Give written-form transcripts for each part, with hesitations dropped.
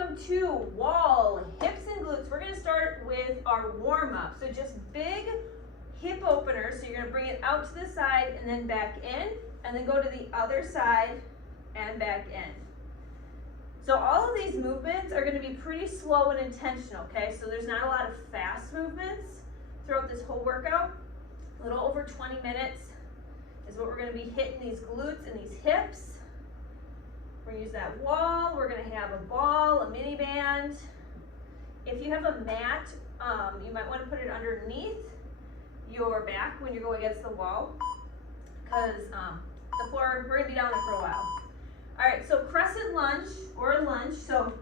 welcome to wall, hips and glutes. We're gonna start with our warm up. So just big hip openers. So you're gonna bring it out to the side and then back in, and then go to the other side and back in. So all of these movements are gonna be pretty slow and intentional, okay? So there's not a lot of fast movements throughout this whole workout. A little over 20 minutes is what we're gonna be hitting these glutes and these hips. We're gonna use that wall. We're gonna have a ball, a mini band. If you have a mat, you might wanna put it underneath your back when you go against the wall, because the floor, we're gonna be down there for a while. All right, so crescent lunge or a lunge. So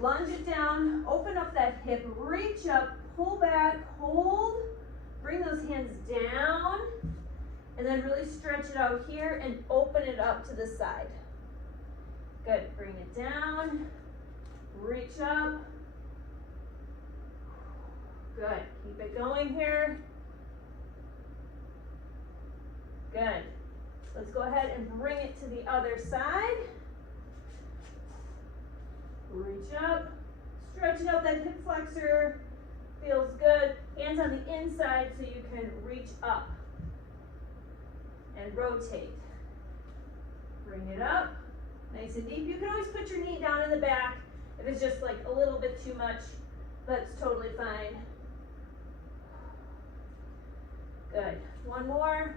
lunge it down, open up that hip, reach up, pull back, hold, bring those hands down, and then really stretch it out here and open it up to the side. Good, bring it down, reach up. Good, keep it going here. Good. Let's go ahead and bring it to the other side. Reach up, stretch it out, that hip flexor feels good. Hands on the inside so you can reach up and rotate. Bring it up, nice and deep. You can always put your knee down in the back if it's just like a little bit too much. That's totally fine. Good, one more.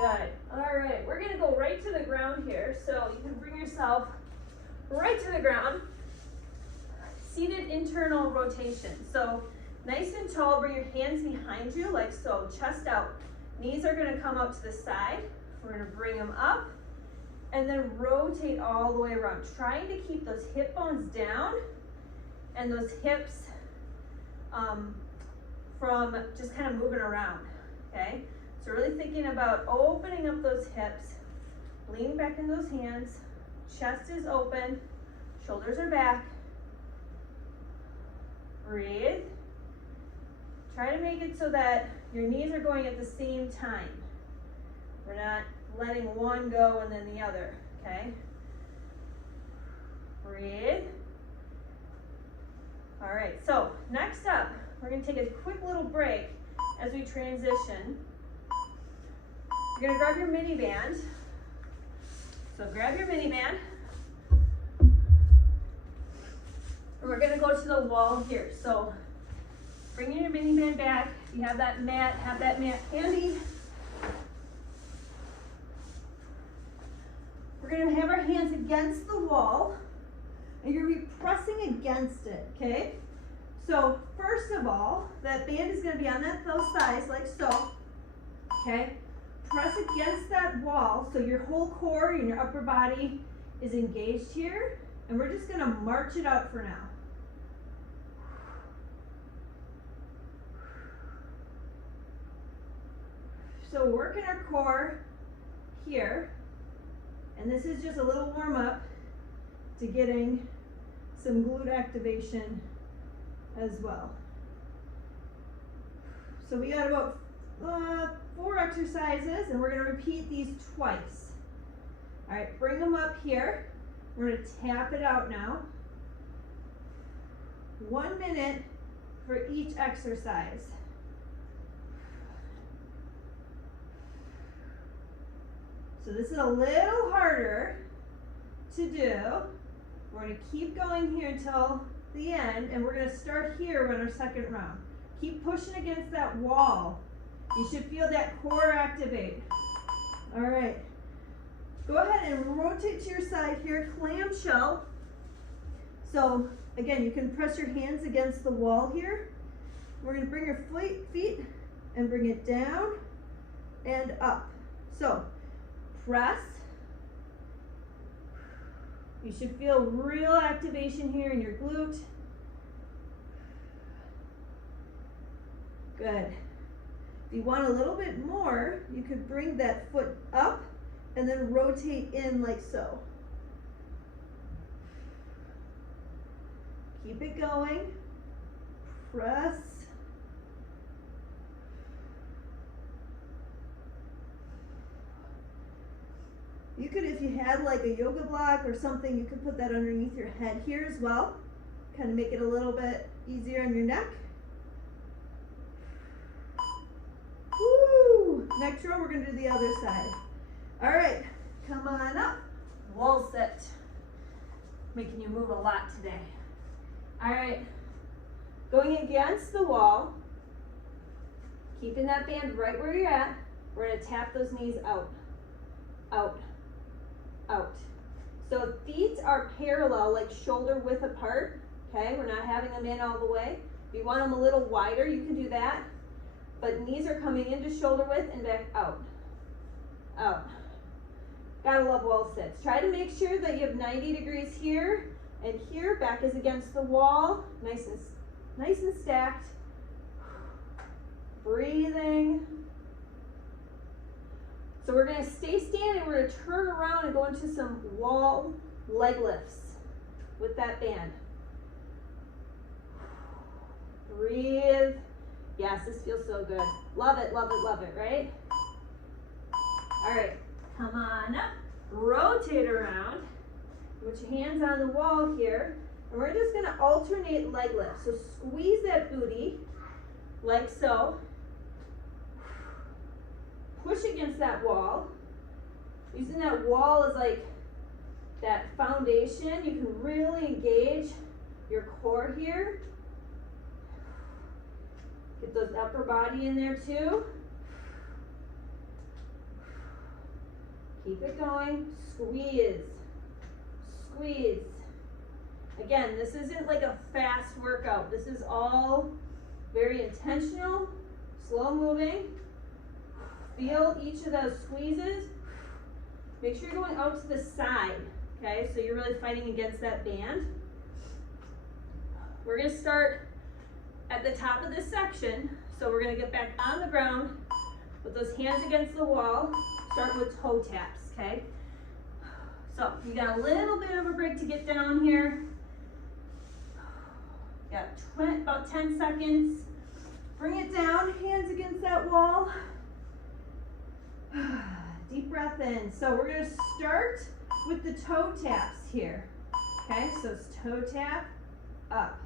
Good. All right, we're gonna go right to the ground here. So you can bring yourself right to the ground. Seated internal rotation. So nice and tall, bring your hands behind you like so, chest out. Knees are gonna come out to the side. We're gonna bring them up and then rotate all the way around. Trying to keep those hip bones down and those hips from just kind of moving around, okay? So really thinking about opening up those hips, lean back in those hands, chest is open, shoulders are back. Breathe. Try to make it so that your knees are going at the same time. We're not letting one go and then the other, okay? Breathe. All right, so next up, we're gonna take a quick little break as we transition. You're gonna grab your mini band. So grab your mini band. And we're gonna go to the wall here. So bring your mini band back. If you have that mat handy. We're gonna have our hands against the wall and you're gonna be pressing against it, okay? So first of all, that band is gonna be on those thighs like so, okay? Press against that wall so your whole core and your upper body is engaged here, and we're just gonna march it out for now. So working our core here, and this is just a little warm up to getting some glute activation as well. So we got about 4 exercises, and we're going to repeat these twice. All right, bring them up here. We're going to tap it out now. 1 minute for each exercise. So this is a little harder to do. We're going to keep going here until the end, and we're going to start here on our second round. Keep pushing against that wall. You should feel that core activate. All right. Go ahead and rotate to your side here, clamshell. So again, you can press your hands against the wall here. We're going to bring your feet and bring it down and up. So press. You should feel real activation here in your glute. Good. If you want a little bit more, you could bring that foot up and then rotate in like so. Keep it going. Press. You could, if you had like a yoga block or something, you could put that underneath your head here as well. Kind of make it a little bit easier on your neck. Woo! Next row, we're gonna do the other side. All right, come on up. Wall sit. Making you move a lot today. All right, going against the wall, keeping that band right where you're at. We're gonna tap those knees out, out, out. So feet are parallel, like shoulder width apart, okay? We're not having them in all the way. If you want them a little wider, you can do that. But knees are coming into shoulder width and back out, out. Gotta love wall sits. Try to make sure that you have 90 degrees here and here. Back is against the wall, nice and stacked. Breathing. So we're gonna stay standing, we're gonna turn around and go into some wall leg lifts with that band. Breathe. Yes, this feels so good. Love it, love it, love it, right? All right, come on up, rotate around. Put your hands on the wall here, and we're just gonna alternate leg lifts. So squeeze that booty, like so. Push against that wall. Using that wall as like that foundation, you can really engage your core here. Get those upper body in there too. Keep it going. Squeeze. Squeeze. Again, this isn't like a fast workout. This is all very intentional, slow moving. Feel each of those squeezes. Make sure you're going out to the side, okay? So you're really fighting against that band. We're gonna start at the top of this section. So we're gonna get back on the ground with those hands against the wall. Start with toe taps, okay? So you got a little bit of a break to get down here. Got about 10 seconds. Bring it down, hands against that wall. Deep breath in. So we're going to start with the toe taps here. Okay, so it's toe tap, up.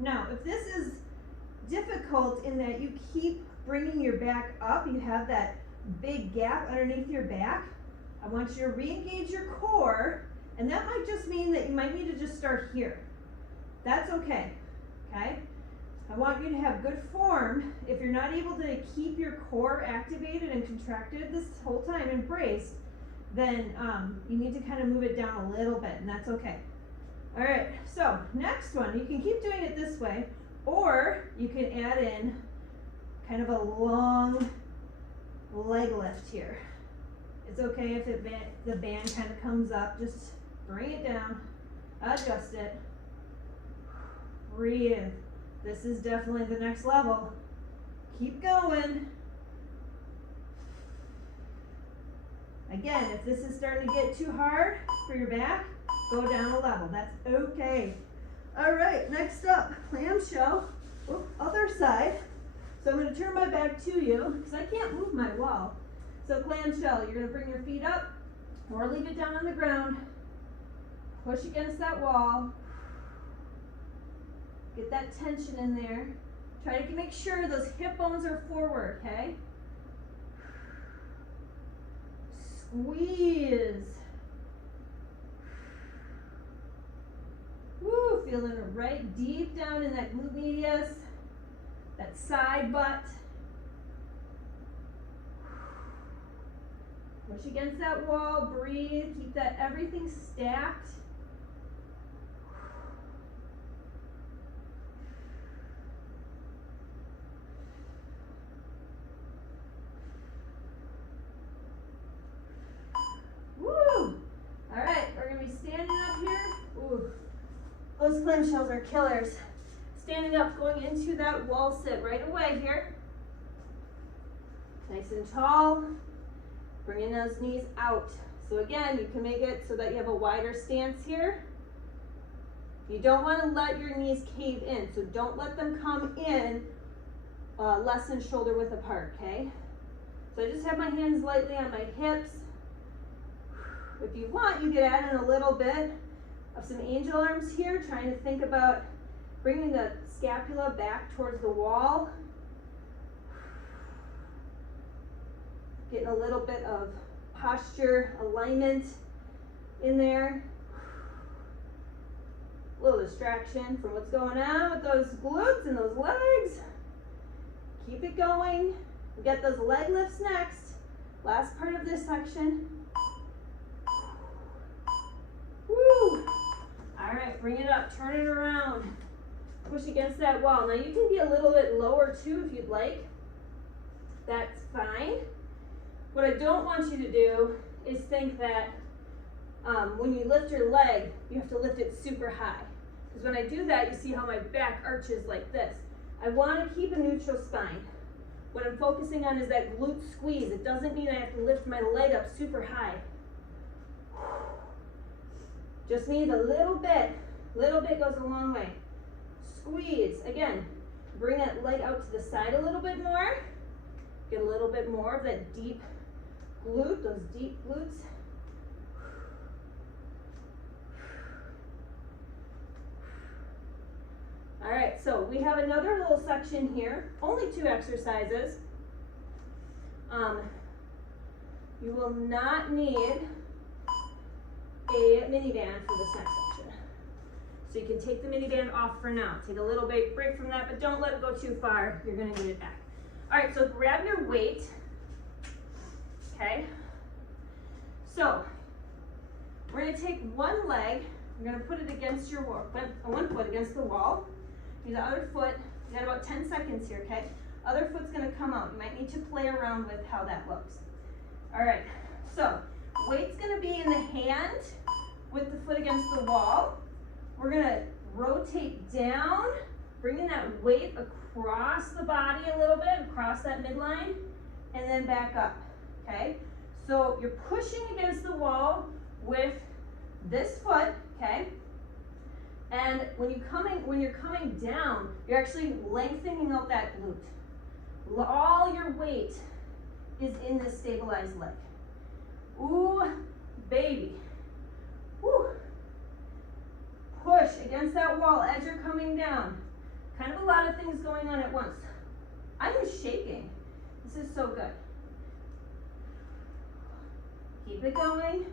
Now, if this is difficult in that you keep bringing your back up, you have that big gap underneath your back, I want you to re-engage your core, and that might just mean that you might need to just start here. That's okay, okay? I want you to have good form. If you're not able to keep your core activated and contracted this whole time and braced, then you need to kind of move it down a little bit, and that's okay. All right, so next one, you can keep doing it this way, or you can add in kind of a long leg lift here. It's okay if the band kind of comes up, just bring it down, adjust it, breathe. This is definitely the next level. Keep going. Again, if this is starting to get too hard for your back, go down a level. That's okay. All right, next up, clamshell. Other side. So I'm going to turn my back to you because I can't move my wall. So clamshell, you're going to bring your feet up or leave it down on the ground. Push against that wall. Get that tension in there. Try to make sure those hip bones are forward, okay? Squeeze. Woo, feeling it right deep down in that glute medius, that side butt. Push against that wall, breathe, keep that everything stacked. Those clamshells are killers. Standing up, going into that wall sit right away here. Nice and tall. Bringing those knees out. So again, you can make it so that you have a wider stance here. You don't want to let your knees cave in, so don't let them come in less than shoulder width apart, okay? So I just have my hands lightly on my hips. If you want, you could add in a little bit of some angel arms here, trying to think about bringing the scapula back towards the wall. Getting a little bit of posture alignment in there. A little distraction from what's going on with those glutes and those legs. Keep it going. We got those leg lifts next. Last part of this section. Woo! All right, bring it up, turn it around. Push against that wall. Now you can be a little bit lower too if you'd like. That's fine. What I don't want you to do is think that when you lift your leg, you have to lift it super high. Because when I do that, you see how my back arches like this. I want to keep a neutral spine. What I'm focusing on is that glute squeeze. It doesn't mean I have to lift my leg up super high. Just means a little bit. Little bit goes a long way. Squeeze. Again, bring that leg out to the side a little bit more. Get a little bit more of that deep glute, those deep glutes. All right, so we have another little section here, only 2 exercises. You will not need a mini band for this next section. So you can take the mini band off for now. Take a little break from that, but don't let it go too far. You're gonna need it back. All right, so grab your weight, okay? So we're gonna take one leg, we're gonna put it against your wall, one foot against the wall. The other foot, you got about 10 seconds here, okay? Other foot's gonna come out. You might need to play around with how that looks. All right, so weight's gonna be in the hand with the foot against the wall. We're gonna rotate down, bringing that weight across the body a little bit, across that midline, and then back up, okay? So you're pushing against the wall with this foot, okay? And when you're coming down, you're actually lengthening out that glute. All your weight is in this stabilized leg. Ooh, baby. Woo. Push against that wall as you're coming down. Kind of a lot of things going on at once. I'm shaking. This is so good. Keep it going.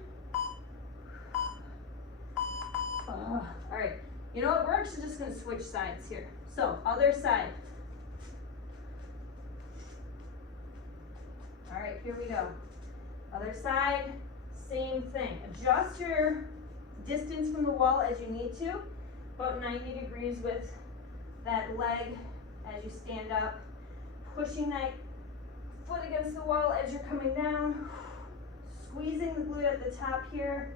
All right, you know what? We're actually just gonna switch sides here. So, other side. All right, here we go. Other side, same thing. Adjust your distance from the wall as you need to, about 90 degrees with that leg as you stand up. Pushing that foot against the wall as you're coming down. Squeezing the glute at the top here.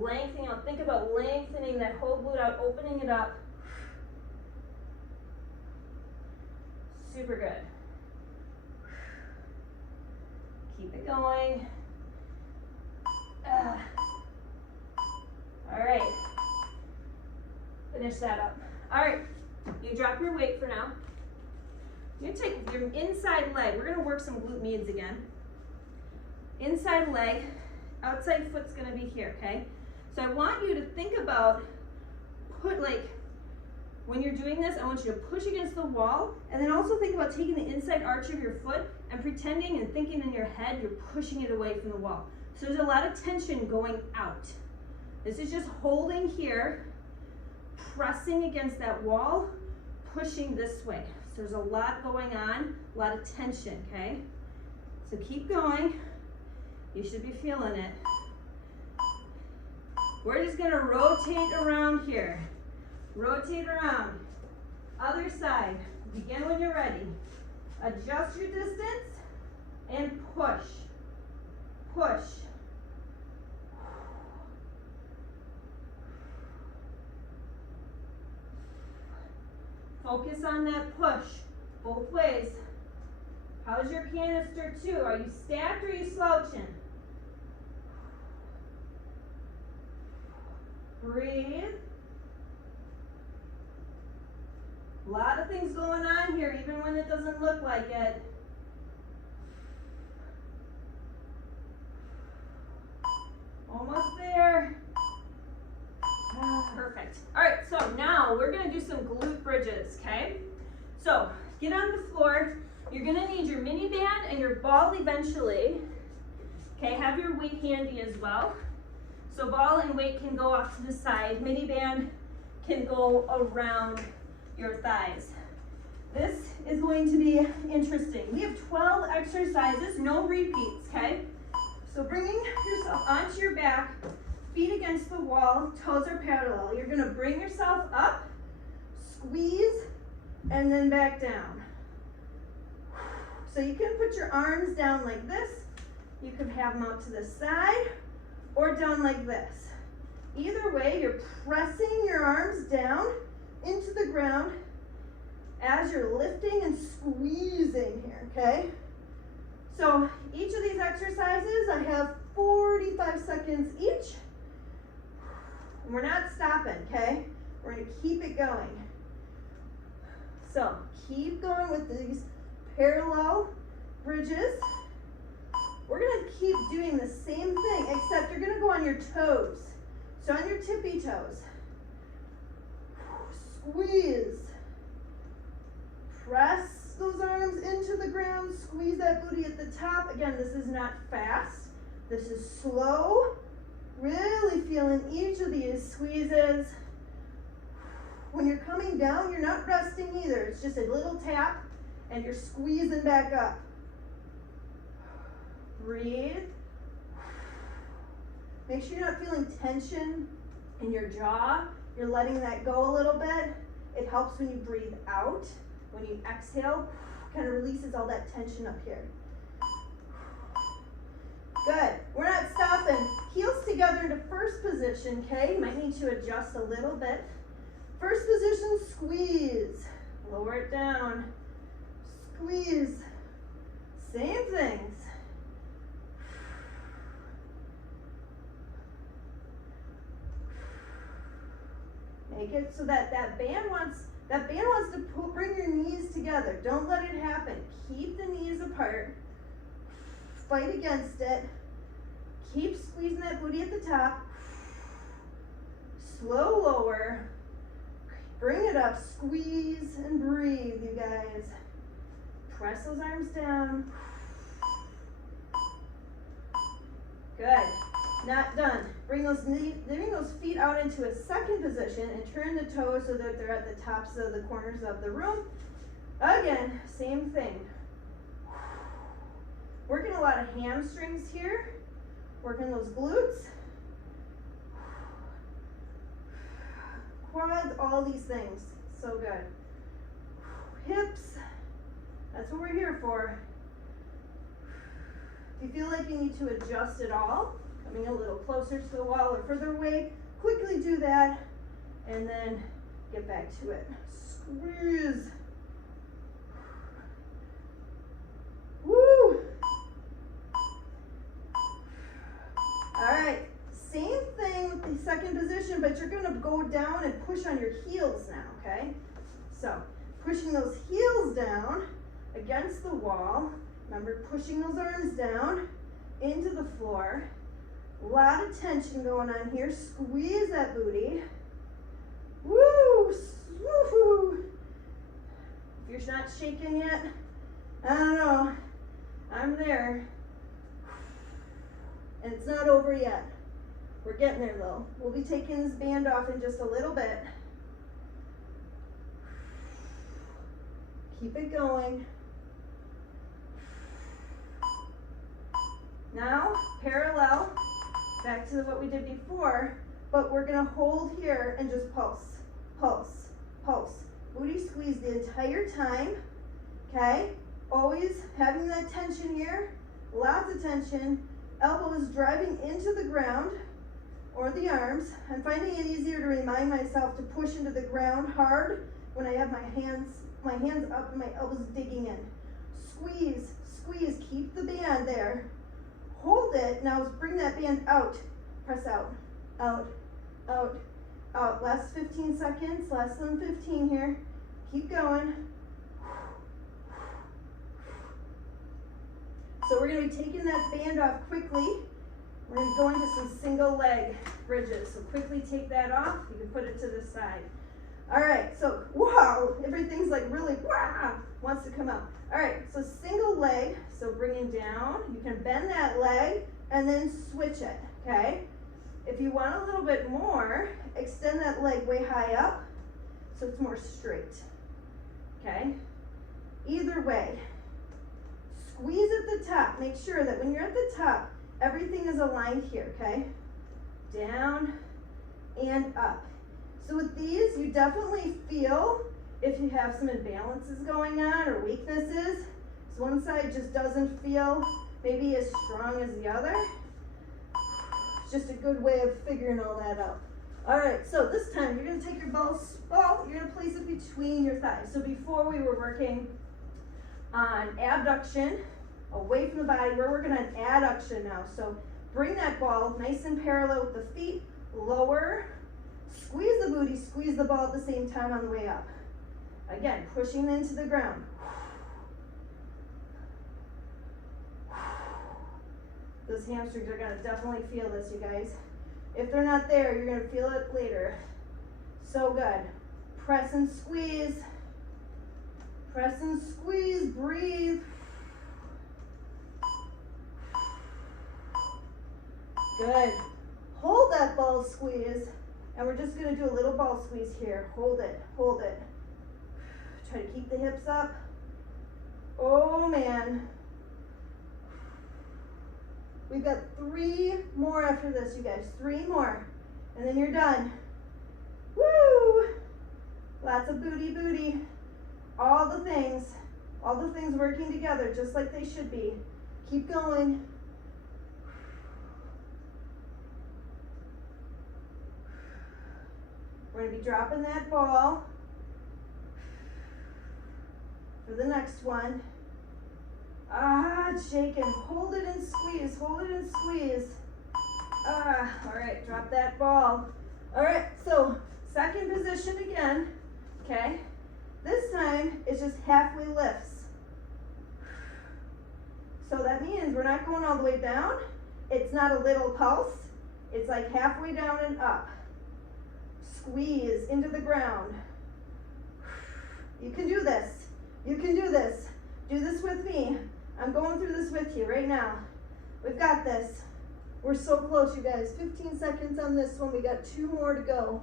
Lengthening out, think about lengthening that whole glute out, opening it up. Super good. Keep it going. All right. Finish that up. All right, you drop your weight for now. You're gonna take your inside leg. We're gonna work some glute medians again. Inside leg, outside foot's gonna be here, okay? So I want you to think about, when you're doing this, I want you to push against the wall, and then also think about taking the inside arch of your foot and pretending and thinking in your head you're pushing it away from the wall. So there's a lot of tension going out. This is just holding here, pressing against that wall, pushing this way. So there's a lot going on, a lot of tension, okay? So keep going. You should be feeling it. We're just gonna rotate around here. Rotate around. Other side. Begin when you're ready. Adjust your distance and push. Push. Focus on that push, both ways. How's your canister too? Are you stacked or are you slouching? Breathe. A lot of things going on here, even when it doesn't look like it. Almost now we're gonna do some glute bridges, okay? So get on the floor. You're gonna need your mini band and your ball eventually. Okay, have your weight handy as well. So ball and weight can go off to the side. Mini band can go around your thighs. This is going to be interesting. We have 12 exercises, no repeats, okay? So bringing yourself onto your back, feet against the wall, toes are parallel. You're gonna bring yourself up, squeeze, and then back down. So you can put your arms down like this. You could have them out to the side or down like this. Either way, you're pressing your arms down into the ground as you're lifting and squeezing here, okay? So each of these exercises, I have 45 seconds each. And we're not stopping, okay? We're gonna keep it going. So keep going with these parallel bridges. We're gonna keep doing the same thing, except you're gonna go on your toes. So on your tippy toes. Squeeze. Press those arms into the ground, squeeze that booty at the top. Again, this is not fast. This is slow. Really feeling each of these squeezes. When you're coming down, you're not resting either. It's just a little tap and you're squeezing back up. Breathe. Make sure you're not feeling tension in your jaw. You're letting that go a little bit. It helps when you breathe out. When you exhale, kind of releases all that tension up here. Good. We're not stopping. Heels together into first position, okay? You might need to adjust a little bit. First position, squeeze. Lower it down. Squeeze. Same things. Make it so that that band wants to bring your knees together. Don't let it happen. Keep the knees apart. Fight against it. Keep squeezing that booty at the top. Slow lower. Bring it up. Squeeze and breathe, you guys. Press those arms down. Good. Not done. Bring those feet out into a second position and turn the toes so that they're at the tops of the corners of the room. Again, same thing. Working a lot of hamstrings here. Working those glutes. Quads, all these things. So good. Hips. That's what we're here for. If you feel like you need to adjust it all, coming a little closer to the wall or further away, quickly do that and then get back to it. Squeeze. Woo! All right, same thing with the second position, but you're gonna go down and push on your heels now, okay? So, pushing those heels down against the wall. Remember, pushing those arms down into the floor. A lot of tension going on here. Squeeze that booty. Woo! Woo-hoo. If you're not shaking yet, I don't know. I'm there. And it's not over yet. We're getting there though. We'll be taking this band off in just a little bit. Keep it going. Now, parallel, back to what we did before, but we're gonna hold here and just pulse, pulse, pulse. Booty squeeze the entire time, okay? Always having that tension here, lots of tension. Elbows driving into the ground or the arms. I'm finding it easier to remind myself to push into the ground hard when I have my hands up and my elbows digging in. Squeeze, squeeze, keep the band there. Hold it, now bring that band out. Press out, out, out, out. Last 15 seconds, less than 15 here. Keep going. So we're gonna be taking that band off quickly. We're gonna go into some single leg bridges. So quickly take that off. You can put it to the side. All right, so wow, everything's like really wants to come out. All right, so single leg, so bring it down. You can bend that leg and then switch it, okay? If you want a little bit more, extend that leg way high up so it's more straight, okay? Either way, squeeze at the top. Make sure that when you're at the top, everything is aligned here, okay? Down and up. So with these, you definitely feel if you have some imbalances going on or weaknesses. So one side just doesn't feel maybe as strong as the other. It's just a good way of figuring all that out. All right, so this time you're gonna take your ball, you're gonna place it between your thighs. So before we were working on abduction, away from the body, we're working on adduction now. So bring that ball nice and parallel with the feet, lower, squeeze the booty, squeeze the ball at the same time on the way up. Again, pushing into the ground. Those hamstrings are gonna definitely feel this, you guys. If they're not there, you're gonna feel it later. So good. Press and squeeze. Press and squeeze, breathe. Good. Hold that ball squeeze, and we're just gonna do a little ball squeeze here. Hold it, hold it. Try to keep the hips up. Oh man. We've got 3 more after this, you guys. 3 more, and then you're done. Woo! Lots of booty, booty. All the things working together just like they should be. Keep going. We're gonna be dropping that ball for the next one. It's shaking. Hold it and squeeze, hold it and squeeze. All right, drop that ball. All right, so second position again, okay? This time it's just halfway lifts. So that means we're not going all the way down. It's not a little pulse. It's like halfway down and up. Squeeze into the ground. You can do this. You can do this. Do this with me. I'm going through this with you right now. We've got this. We're so close, you guys. 15 seconds on this one. We got 2 more to go.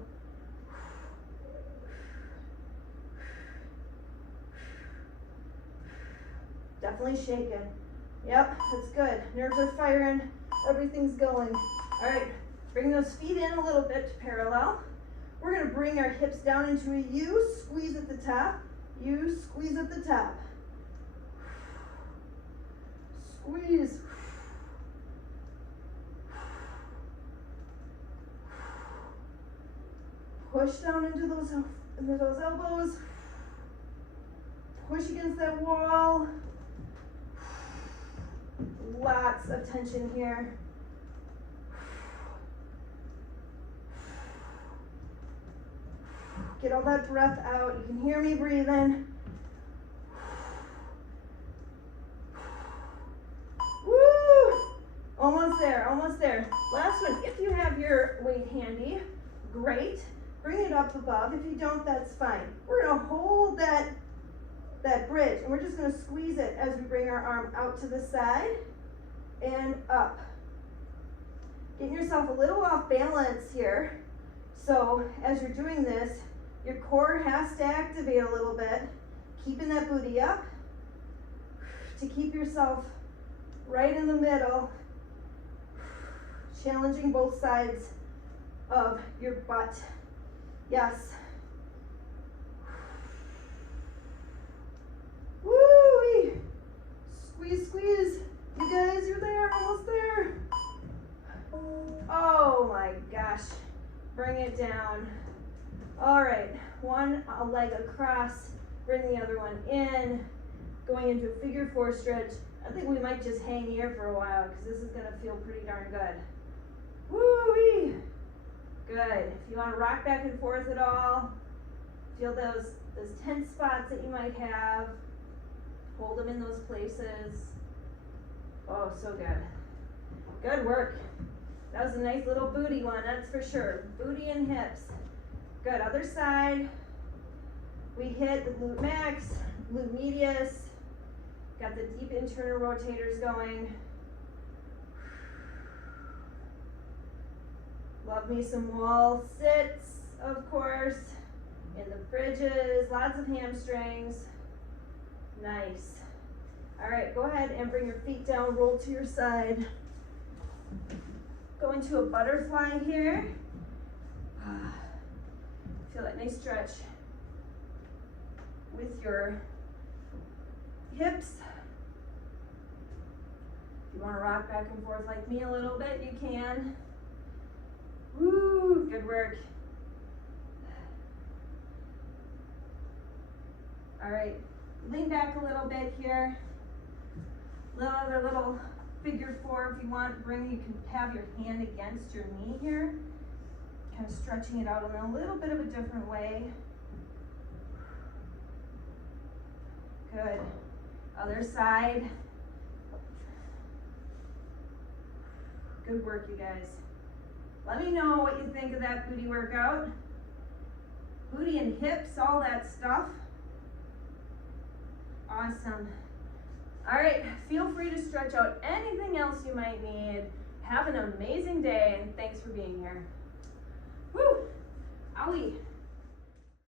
Definitely shaking. Yep, that's good. Nerves are firing. Everything's going. All right, bring those feet in a little bit to parallel. We're gonna bring our hips down into a U, squeeze at the top. U, squeeze at the top. Squeeze. Push down into those elbows. Push against that wall. Lots of tension here. Get all that breath out. You can hear me breathing. Woo! Almost there, almost there. Last one, if you have your weight handy, great. Bring it up above. If you don't, that's fine. We're gonna hold that bridge, and we're just gonna squeeze it as we bring our arm out to the side and up. Getting yourself a little off balance here. So as you're doing this, your core has to activate a little bit, keeping that booty up to keep yourself right in the middle, challenging both sides of your butt. Yes. Woo-wee. Squeeze, squeeze. You guys, you're there, almost there. Oh my gosh. Bring it down. All right, one leg across, bring the other one in, going into a figure 4 stretch. I think we might just hang here for a while because this is gonna feel pretty darn good. Woo-wee. Good. If you wanna rock back and forth at all, feel those tense spots that you might have, hold them in those places. Oh, so good. Good work. That was a nice little booty one, that's for sure. Booty and hips. Good, other side. We hit the glute max, glute medius, got the deep internal rotators going. Love me some wall sits, of course, in the bridges, lots of hamstrings. Nice. All right, go ahead and bring your feet down, roll to your side. Go into a butterfly here. Feel that nice stretch with your hips. If you want to rock back and forth like me a little bit, you can. Woo, good work. All right, lean back a little bit here. Other little figure four if you want. You can have your hand against your knee here. Kind of stretching it out in a little bit of a different way. Good. Other side. Good work, you guys. Let me know what you think of that booty workout. Booty and hips, all that stuff. Awesome. All right, feel free to stretch out anything else you might need. Have an amazing day, and thanks for being here. Woo! Owie.